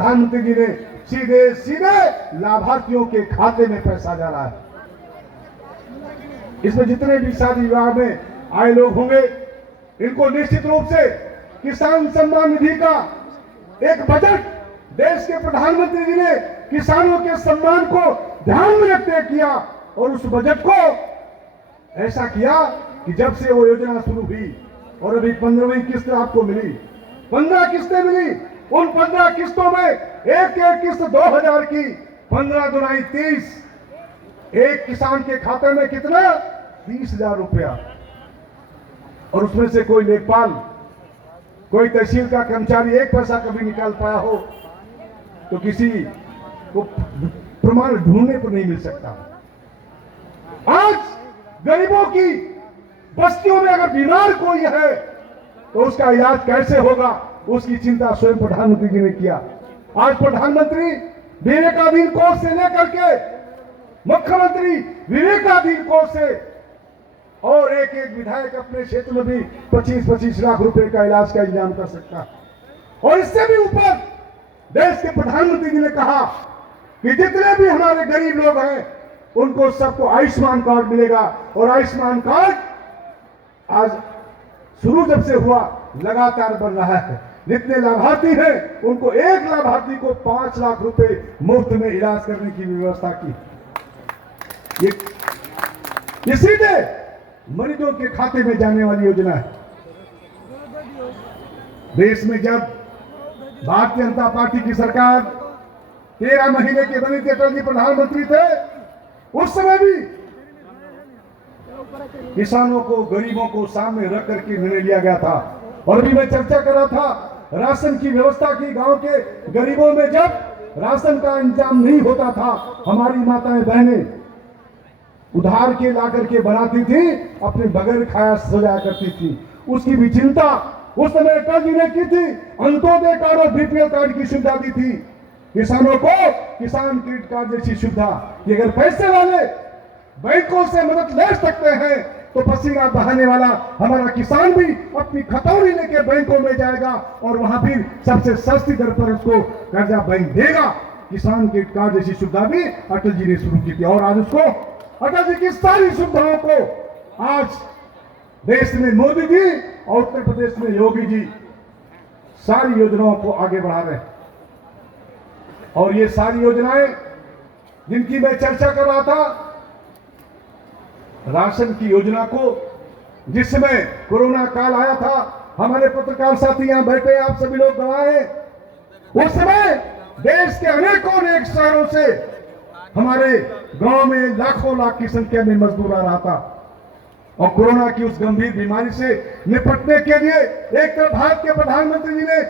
प्रधानमंत्री जी ने सीधे सीधे लाभार्थियों के खाते में पैसा जा रहा है। इसमें जितने भी शादी विवाह में आए लोग होंगे, इनको निश्चित रूप से किसान सम्मान निधि का एक बजट देश के प्रधानमंत्री जी ने किसानों के सम्मान को ध्यान में रखते हुए किया, और उस बजट को ऐसा किया कि जब से वो योजना शुरू हुई और अभी 15वीं किस्त आपको मिली, 15 किस्तें मिली, उन 15 किस्तों में एक एक किस्त 2000 की, 15 दुनाई 30, एक किसान के खाते में कितना 30,000 रुपया। और उसमें से कोई लेखपाल, कोई तहसील का कर्मचारी एक पैसा कभी निकाल पाया हो तो किसी को प्रमाण ढूंढने को नहीं मिल सकता। आज गरीबों की बस्तियों में अगर बीमार कोई है तो उसका इलाज कैसे होगा, उसकी चिंता स्वयं प्रधानमंत्री जी ने किया। आज प्रधानमंत्री विवेकाधीन कोष से लेकर के मुख्यमंत्री विवेकाधीन कोष से, और एक एक विधायक अपने क्षेत्र में भी 25-25 लाख रुपए का इलाज का इंतजाम कर सकता है। और इससे भी ऊपर देश के प्रधानमंत्री जी ने कहा कि जितने भी हमारे गरीब लोग हैं उनको सबको आयुष्मान कार्ड मिलेगा। और आयुष्मान कार्ड आज शुरू जब से हुआ लगातार बन रहा है। जितने लाभार्थी हैं उनको एक लाभार्थी को 5 लाख रुपए मुफ्त में इलाज करने की व्यवस्था की। ये सीधे मरीजों के खाते में जाने वाली योजना है। देश में जब भारतीय जनता पार्टी की सरकार 13 महीने की बनी थी, अटल जी प्रधानमंत्री थे, उस समय भी किसानों को, गरीबों को सामने रख करके निर्णय लिया गया था। और अभी मैं चर्चा कर रहा था, राशन की व्यवस्था की। गांव के गरीबों में जब राशन का इंतजाम नहीं होता था, हमारी माताएं बहनें उधार के ला करके बनाती थी, अपने बगैर खाया सजाया करती थी। उसकी भी चिंता उस समय अटल जी ने की थी। अंत्योदय कार्ड और बीपीएल कार्ड की सुविधा दी थी किसानों को, किसान क्रेडिट कार्ड जैसी सुविधा कि अगर पैसे वाले बैंकों से मदद ले सकते हैं तो पसीना बहाने वाला हमारा किसान भी अपनी खतौनी लेके बैंकों में जाएगा और वहां फिर सबसे सस्ती दर पर उसको कर्जा बैंक देगा। किसान क्रेडिट कार्ड जैसी सुविधा भी अटल जी ने शुरू की थी। और आज उसको, अटल जी की सारी सुविधाओं को आज देश में मोदी जी और उत्तर प्रदेश में योगी जी सारी योजनाओं को आगे बढ़ा रहे हैं। और ये सारी योजनाएं जिनकी मैं चर्चा कर रहा था, राशन की योजना को, जिसमें कोरोना काल आया था, हमारे पत्रकार साथी यहां बैठे, आप सभी लोग गवाह हैं, उस समय देश के अनेकों अनेक शहरों से हमारे गांव में लाखों लाख की संख्या में मजदूर आ रहा था। और कोरोना की उस गंभीर बीमारी से निपटने के लिए एक तरफ भारत के प्रधानमंत्री जी ने